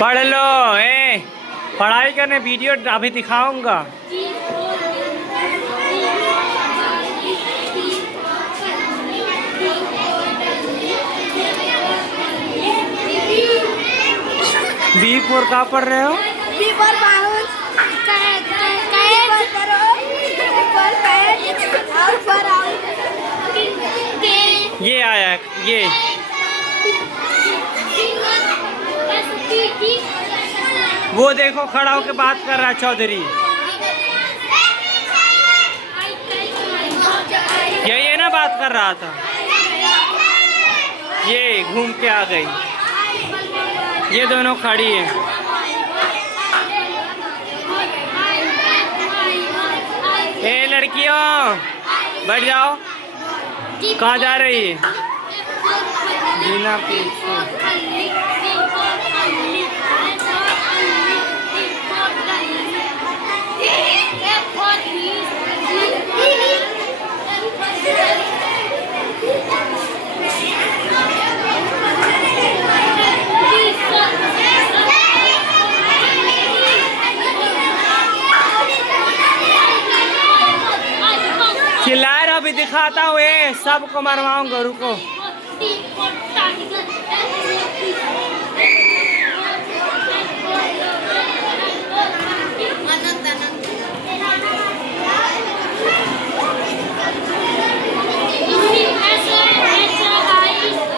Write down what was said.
पढ़ लो पढ़ाई करने वीडियो अभी दिखाऊंगा। बी4 कहाँ पढ़ रहे हो? बी4 बाउंस ये आया ये वो देखो खड़ा होकर बात कर रहा है चौधरी। यही ना बात कर रहा था। ये घूम के आ गई। ये दोनों खड़ी है। ए लड़कियों बैठ जाओ। कहाँ जा रही है? बिना पूछे। चिल्ला रहा, अभी दिखाता हूँ सबको मरवाऊंगा, रुको।